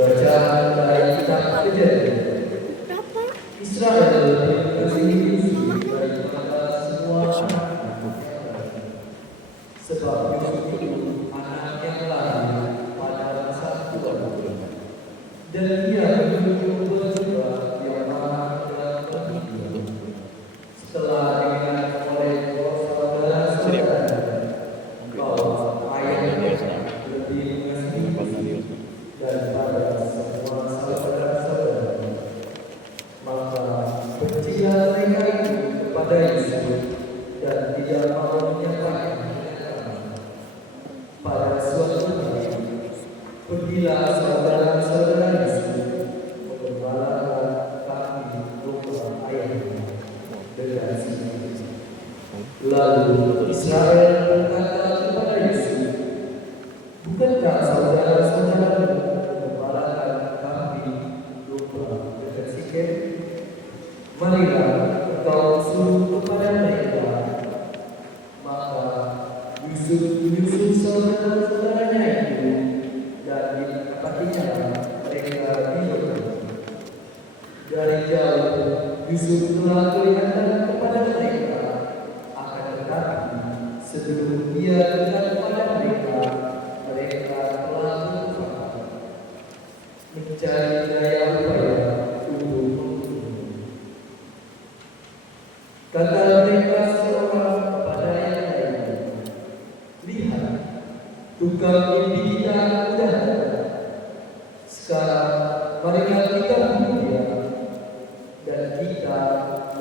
Bacaan dari kitab Kejadian. Israel lebih Yusuf daripada semua anak yang lain, sebab Yusuf itu anak yang lahir pada masa tua, dan dia menjadi juga yang marah dan berhenti. Setelah dengan oleh saudara-saudaranya bahwa ayahnya lebih mengasihi daripada semua saudara-saudaranya, maka bencilah mereka itu kepada Yusuf dan tidak mau menyampaikan. Pada suatu hari, pergilah saudara-saudara Yusuf mengembalakan kambing domba ayahnya dengan sendiri. Lalu Israel berkata kepada Yusuf, bukankah saudara-saudaramu mengembalakan kambing domba dekat Sikem? Marilah engkau suruh kepada mereka. Maka Yusuf menyusul saudara-saudaranya itu, dan didapatinya mereka di Yordan. Dari jauh Yusuf telah kelihatan kepada mereka, akan tetapi sebelum dia dekat kepada mereka, mereka telah bersepakat mencari daya upaya untuk membunuhnya. Kata mereka seorang kepada yang lainnya, lihat, tukang mimpi kita sudah datang. Sekarang marilah kita bunuh dia, dan kita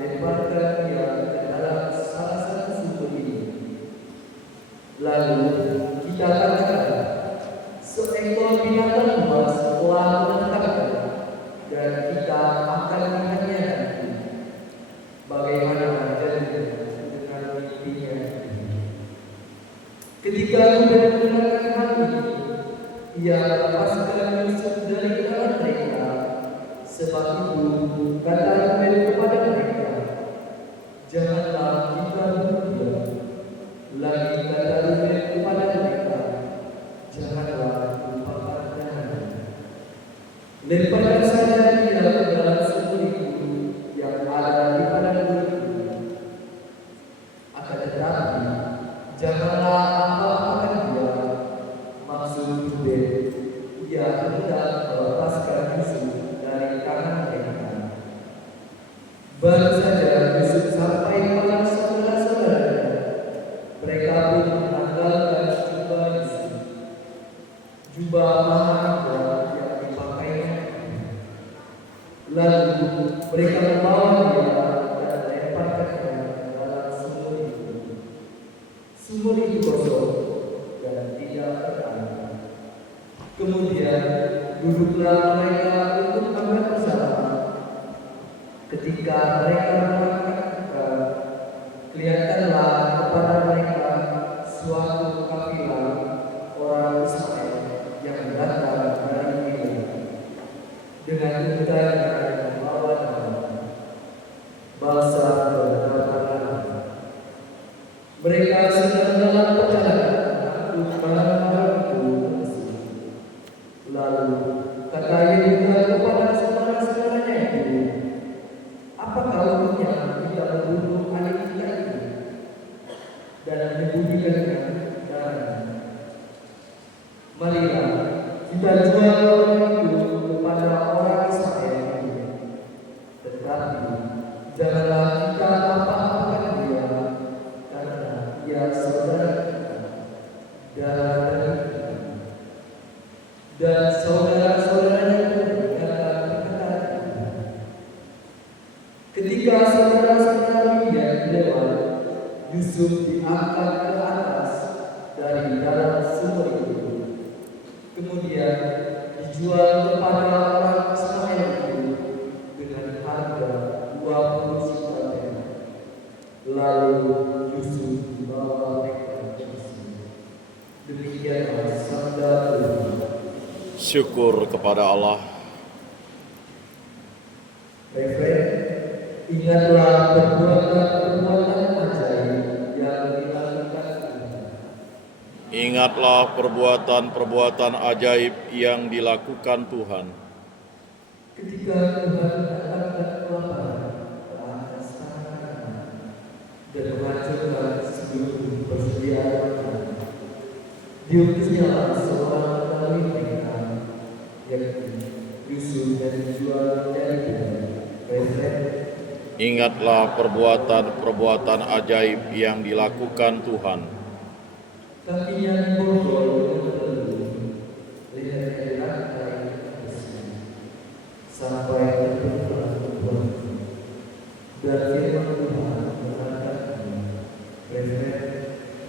lemparkan dia ke dalam salah satu sumur ini. Lalu kita katakan, seekor binatang buas telah menangkapnya, dan kita akan melihatnya nanti. Bagaimana jadinya dengan mimpinya? Ketika sudah mendengarkan hal ini, ia lepaskan Yusuf dari tangan mereka. Sebab itu kata Reuben kepada mereka, janganlah kita bunuh dia. Lagi kata Reuben kepada mereka, janganlah lupakan darahnya. Lemparkan saja dia ke dalam sumur itu yang ada di padang gurun. Akan tetapi janganlah apa-apakan dia. Maksud Reuben, ia hendak melepaskan Yusuf dari tangan mereka. Baru saja Yusuf sampai pada saudara-saudaranya, mereka pun menanggalkan jubah Yusuf, jubah mahal yang dipakainya. Lalu mereka membawa dia dan melemparkannya ke dalam sumur itu. Sumur itu kosong dan tidak berair. Kemudian duduklah mereka untuk makan bersama. Ketika mereka makan, kelihatanlah kepada mereka suatu kafilah orang Israel yang datang dari Midian dengan unta yang membawa nama, bangsa dan datangan. Mereka sedang dalam perjalanan untuk barang-barang itu. Lalu kata Yehuda kepada saudara-saudaranya itu, apakah untuknya kita membunuh adik kita itu dan menyembunyikannya darahnya? Marilah kita jual orang itu kepada orang Israel itu, tetapi janganlah kita apa-apakan dia, karena dia saudara kita, darah dari kita. Dan saudara-saudaranya pun berkata itu. Ketika saudara-saudara dia lewat, Yusuf diangkat ke atas dari dalam sumur itu. Kemudian dijual kepada orang Ismail itu dengan harga 20 sikal perak. Lalu Yusuf dibawa mereka ke Mesir. Demikianlah sabda Tuhan. Syukur kepada Allah. Referen, ingatlah perbuatan-perbuatan ajaib yang dilakukan Tuhan. Ingat Ingatlah perbuatan-perbuatan ajaib yang dilakukan Tuhan. Ketika Tuhan datangkan kelaparan ke atas tanah dan menghancurkan seluruh persediaan makanan, diutusnya seorang pegawai mereka, yakni Yusuf, dan dijual dari Refren. Ingatlah perbuatan-perbuatan ajaib yang dilakukan Tuhan. Kakinya diborgol dengan belenggu, lehernya dirangkai besi, sampai terbelah tubuhnya. Dan firman Tuhan mengatakan, Refren.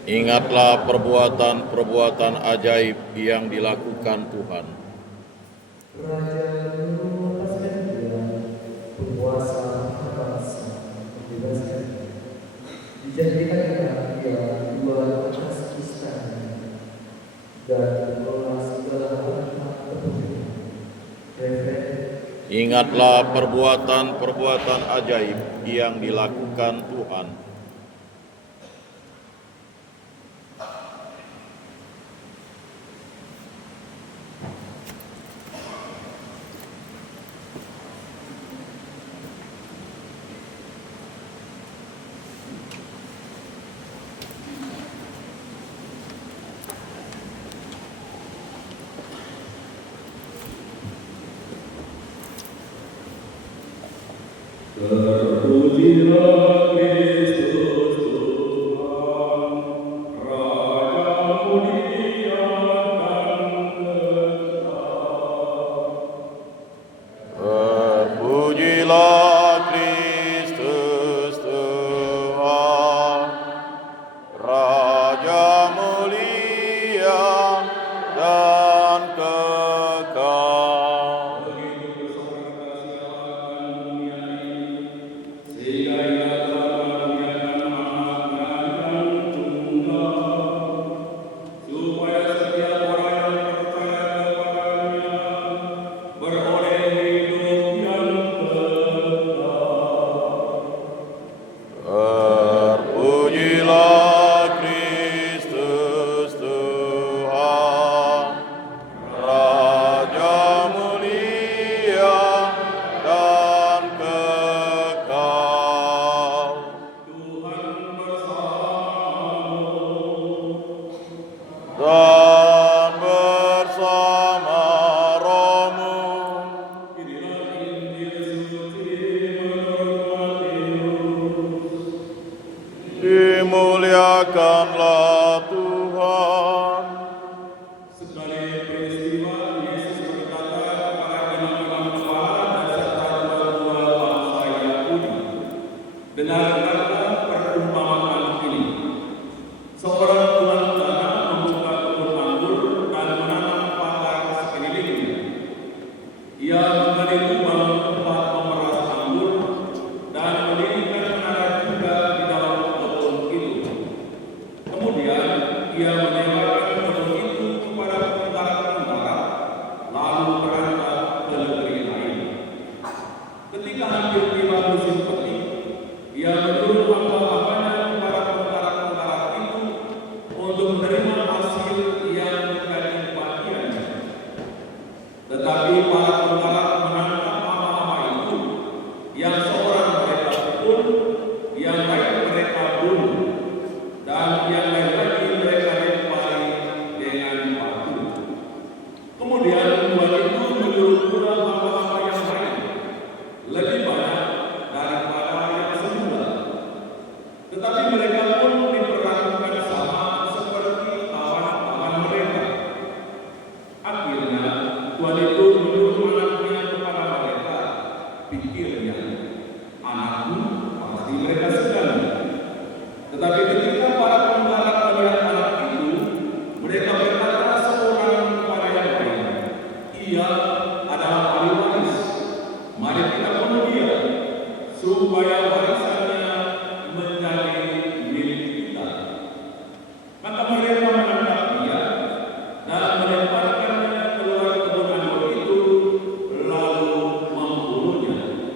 Ingatlah perbuatan-perbuatan ajaib yang dilakukan Tuhan. Raja melepaskan dia, penguasa bangsa membebaskan. Dijadikan dia dua atas istana dan mengelola segala harta kepunyaan. Refren. Ingatlah perbuatan-perbuatan ajaib yang dilakukan Tuhan. Terpujilah Kristus Tuhan, Raja mulia dan kekal. Terpujilah Kristus Tuhan, Raja mulia dan kekal. Sehingga ia telah mengaruniakan anaknya yang tunggal, supaya setiap orang yang percaya kepadanya beroleh hidup yang kekal. Terpujilah Kristus Tuhan, Raja mulia dan kekal. Tuhan bersamamu. Dan bersama rohmu, Inilah Injil suci menurut Matius. dimuliakanlah Tuhan. Sekali peristiwa, Yesus berkata kepada imam-imam kepala dan serta dua-dua bangsa Yahudi, "Dengarkanlah perumpamaan ini. Seorang tuan tanah membuka kebun anggur dan menanam pakar sekelilingnya. Ia menggali lubang tempat memeras anggur dan mendirikan menara juga di dalam kebun itu. Kemudian ia menyewakan kebun itu kepada penggara-penggara, lalu berangkat ke negeri lain. Ketika hampir tiba musim petik, ia menyuruh hamba-hambanya kepada penggara-penggara itu untuk menerima hasil yang menjadi bagiannya. Tetapi para penggara menangkap hamba-hamba itu, yang seorang mereka pukul, yang lain mereka bunuh, dan yang lain lagi mereka lempari dengan batu. Kemudian tuan itu menyuruh pula hamba-hamba yang lain, lebih banyak daripada yang semula. Tetapi mereka pun diperlakukan sama seperti kawan-kawan mereka. Akhirnya tuan itu menyuruh anaknya kepada mereka, pikirnya, anakku pasti mereka segan. Tetapi ketika para penggara melihat anak itu, mereka berkata seorang kepada yang lain, ia adalah ahli waris. Mari kita bunuh dia, supaya warisannya menjadi milik kita. Maka mereka menangkap dia dan melemparkannya keluar kebun anggur itu, lalu membunuhnya.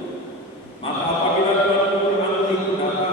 Maka apabila tuan kebun anggur itu datang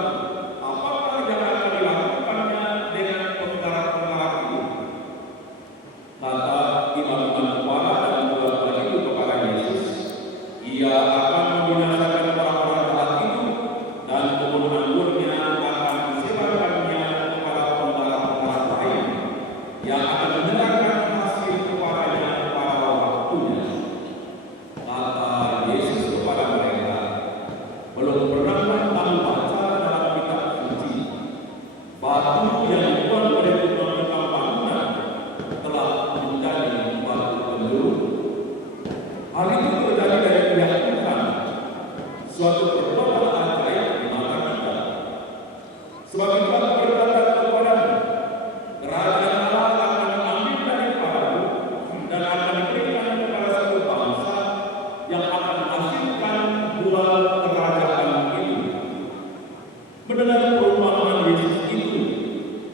Mendengar perumpamaan Yesus itu,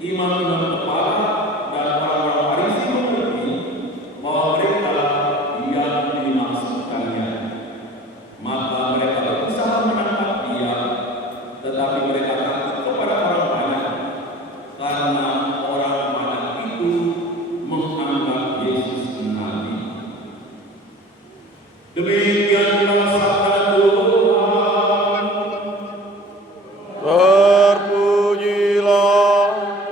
imam-imam kepala dan orang-orang Farisi mengerti bahwa mereka yang dimaksudkannya. Maka mereka berusaha menangkap dia, tetapi mereka takut kepada orang banyak, karena orang banyak itu menganggap Yesus nabi. Demikianlah sabda Tuhan. Terpujilah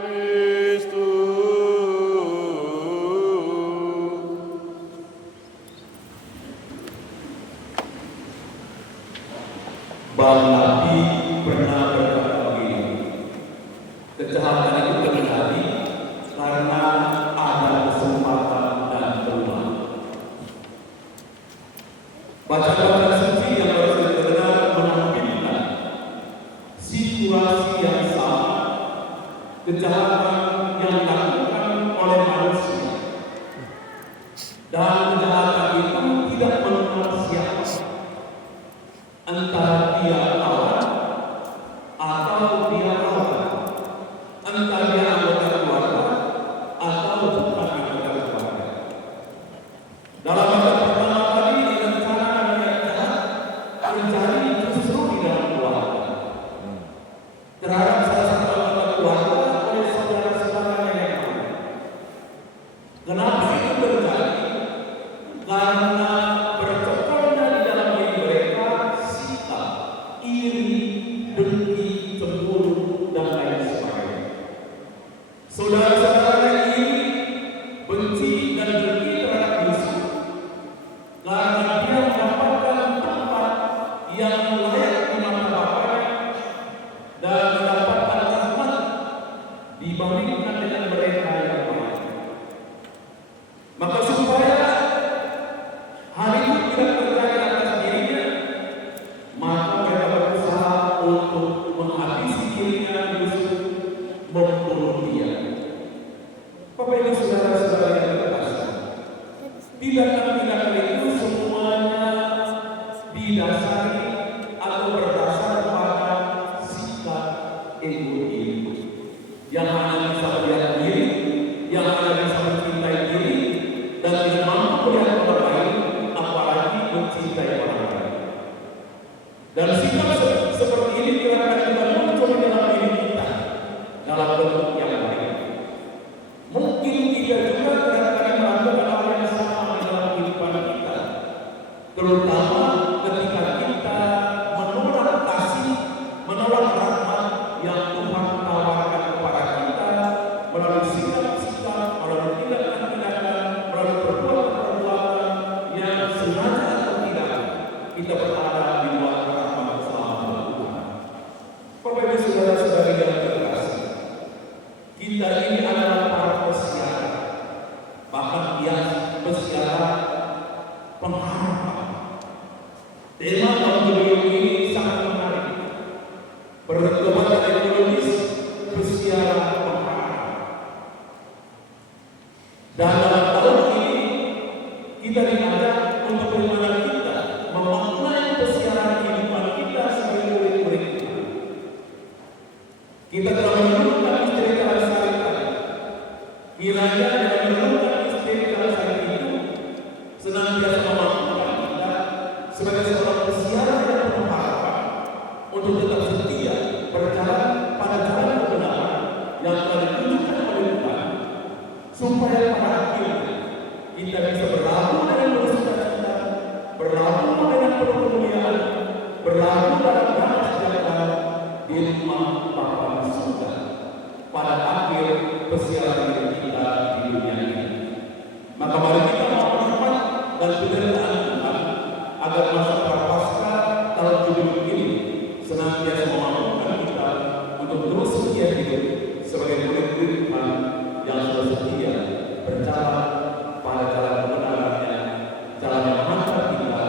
Kristus. Bang Nabi pernah berkata begini, kejahatan itu terjadi karena ada kesempatan dan peluang. Bacaan suci yang baru saja terdengar menampilkan situasi yang sama, kejahatan yang dilakukan oleh manusia, dan kejahatan itu tidak mengenal siapa, entah dia kawan atau dia lawan, entah dia anggota keluarga atau bukan anggota keluarga. Dalam bacaan pertama tadi direncanakan niat jahat terjadi justru di dalam keluarga, terhadap salah satu anggota keluarga oleh saudara-saudaranya yang lain. Kenapa itu terjadi? Karena bercokornya di dalam diri mereka sikap iri, dengki, cemburu, dan lain sebagainya. Saudara-saudaranya iri, benci, dan dengki terhadap Yesus karena dia mendapatkan tempat yang layak di mata Bapaknya dan mendapatkan rahmat dibandingkan dengan mereka yang lain. Maka supaya hal itu tidak terjadi atas dirinya, maka mereka berusaha untuk menghabisi dirinya Yesus, membunuh dia. Bapak Ibu saudara-saudara yang terkasih, tindakan-tindakan itu semuanya didasari atau berdasar pada sikap ego diri yang hanya bisa melihat diri, yang hanya bisa mencintai diri, dan tidak mampu melihat orang lain, apalagi mencintai orang lain. Dan sikap seperti ini kadang-kadang juga muncul di dalam diri kita dalam bentuk yang lain. Mungkin kita juga kadang-kadang melakukan hal yang sama di dalam kehidupan kita, terutama ketika kita menolak kasih, menolak rahmat yang Tuhan tawarkan kepada kita melalui sikap-sikap, melalui tindakan-tindakan, melalui perbuatan-perbuatan yang sengaja atau tidak kita berada di luar rahmat keselamatan Tuhan. Bapak Ibu saudara-saudari yang terkasih, kita ini adalah para pesiara, bahkan dia pesiara pengharapan. Tema tahun 2000 ini sangat menarik. Perkembangan ekonomis pesiara pengharapan. Dan dalam tahun ini kita diajak untuk bagaimana kita memaknai pesiaran kehidupan kita sebagai murid-murid Tuhan. Kita telah menemukan misteri kasih salib tadi. Kiranya dengan menemukan misteri kasih salib itu senantiasa memampukan kita sebagai seorang pesiara yang penuh harapan untuk tetap setia berjalan pada jalan kebenaran yang telah ditunjukkan oleh Tuhan, supaya pada akhirnya kita bisa berlabuh dengan bersukacita, berlabuh dengan penuh kemuliaan, berlabuh dalam damai sejahtera di rumah Bapa di surga pada akhir pesiaran kita di dunia ini. Maka mari kita mohon rahmat dan penyertaan Tuhan agar masa prapaskah tahun 70 ini senantiasa memampukan kita untuk terus setia hidup sebagai murid-murid Tuhan yang sudah setia berjalan pada jalan kebenarannya, jalan yang mengantar kita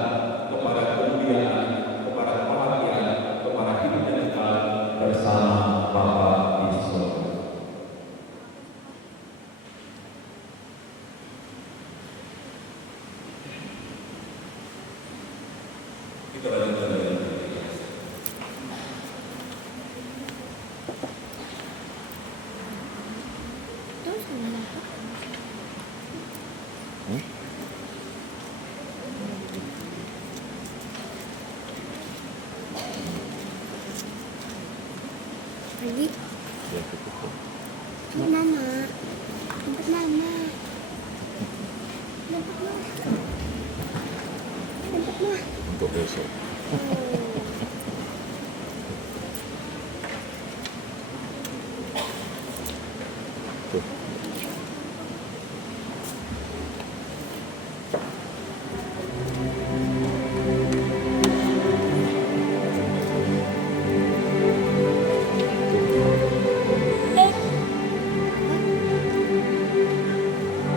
kepada kemuliaan, kepada kebahagiaan, kepada hidup yang kekal bersama Bapa di surga. Jadi, Ya cukup. jemput Mama. Jemput Mama. Jemput Mama. Jemput Mama. Untuk besok. Tuh.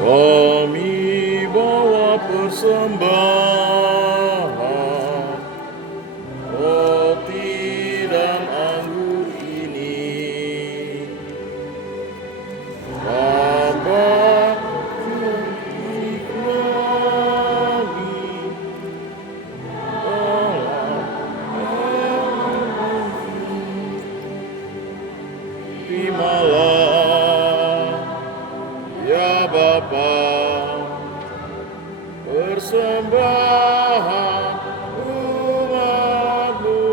Kami bawa persembahan roti dan anggur ini, Bapa milik kami, terimalah ya Bapa persembahan umat-Mu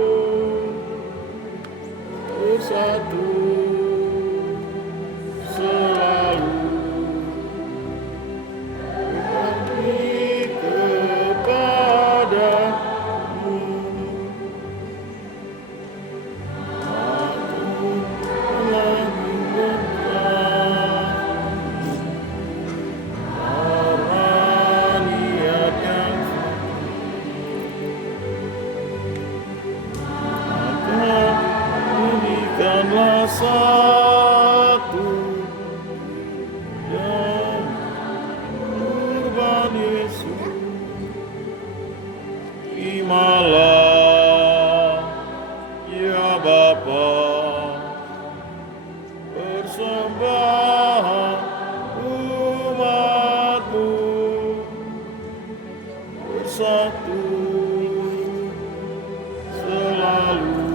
bersatu selalu berbakti kepadamu. Aku telah berikanlah satu yang kurban Yesus. Terimalah ya Bapa persembahan umat-Mu bersatu selalu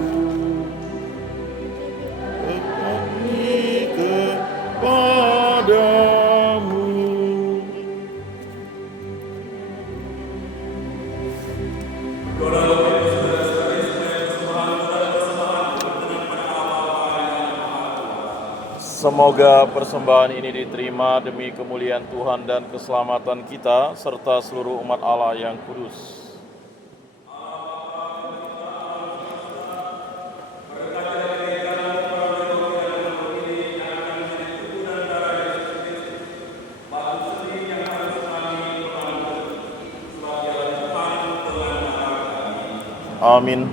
berbakti kepadamu. Semoga persembahan ini diterima demi kemuliaan Tuhan dan keselamatan kita serta seluruh umat Allah yang kudus. Amin.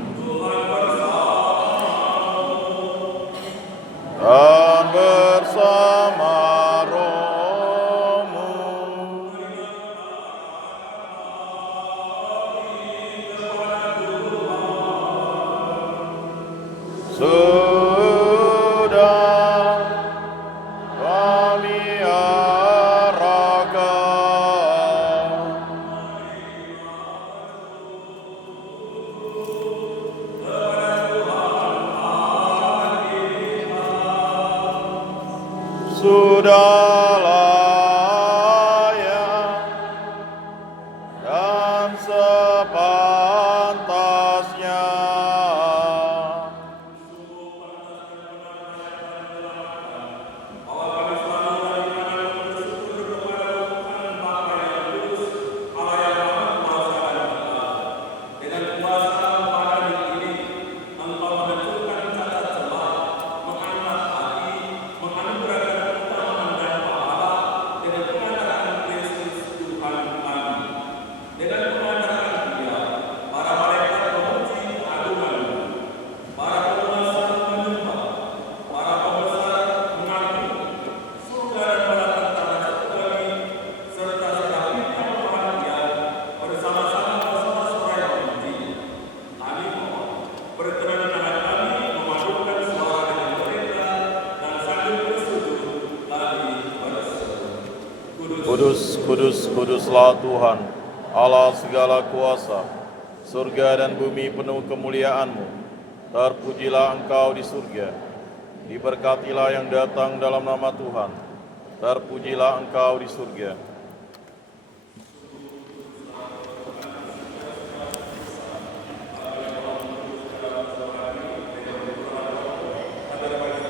Dan bersama rohmu. Sudah kami arahkan sudah layak dan sepantasnya Kudus, kudus, kuduslah Tuhan, Allah segala kuasa, surga dan bumi penuh kemuliaan-Mu. Terpujilah Engkau di surga, diberkatilah yang datang dalam nama Tuhan. Terpujilah Engkau di surga. Pada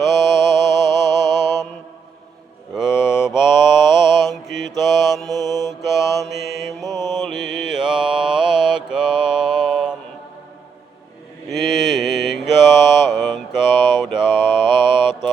nyatakan kebangkitan-Mu kami muliakan hingga Engkau datang.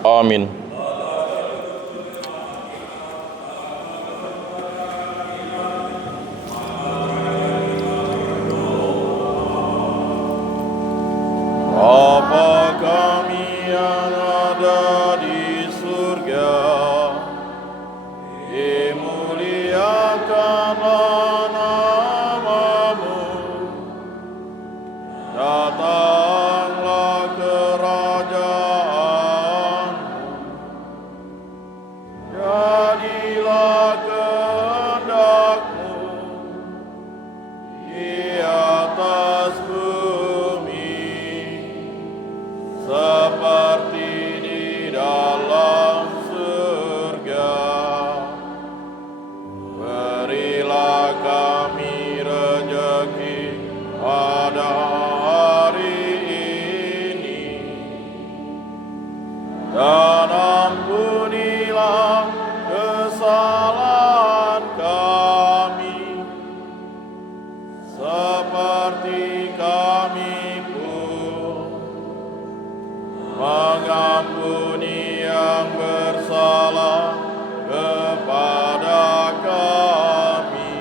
Amin. Bapa kami yang ada di surga, dimuliakanlah nama-Mu, datanglah kerajaan, jadilah kehendak-Mu di atas bumi seperti di dalam surga. Berilah kami rezeki pada hari ini, dan ampunilah kesalahan kami, seperti kami pun mengampuni yang bersalah kepada kami.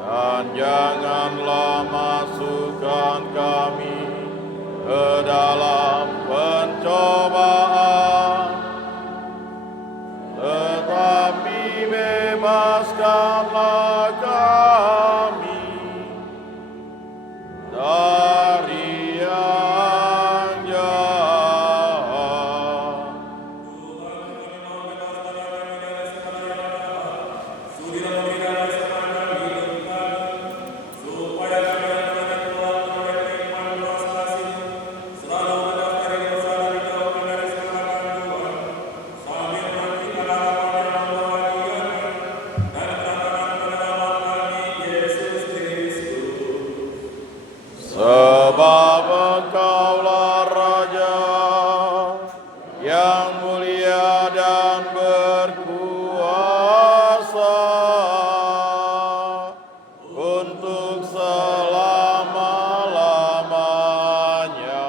Dan janganlah masukkan kami ke dalam pencobaan, tetapi bebaskanlah kami dari yang jahat. Sebab Engkaulah Raja yang mulia dan berkuasa untuk selama-lamanya.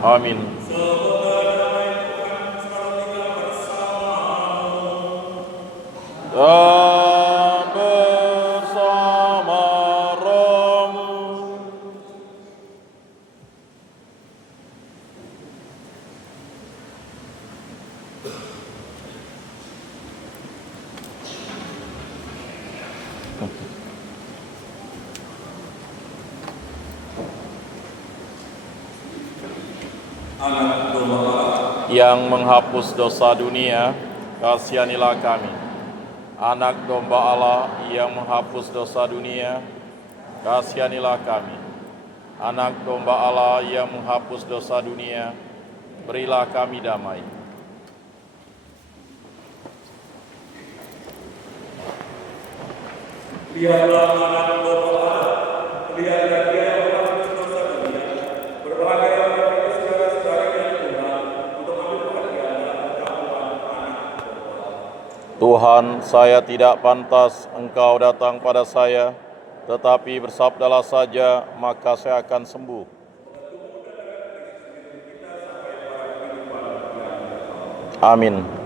Amin. Dan bersama rohmu. Anak domba Allah Yang menghapus dosa dunia, kasihanilah kami. Anak domba Allah yang menghapus dosa dunia, kasihanilah kami. Anak domba Allah yang menghapus dosa dunia, berilah kami damai. lihatlah anak domba Allah, lihatlah dia yang menghapus dosa dunia. Berbahagia bagi segala sejarah yang Tuhan untuk ambil bagian dalam campuran anak domba Allah. Tuhan, saya tidak pantas Engkau datang pada saya, tetapi bersabdalah saja, maka saya akan sembuh. Amin.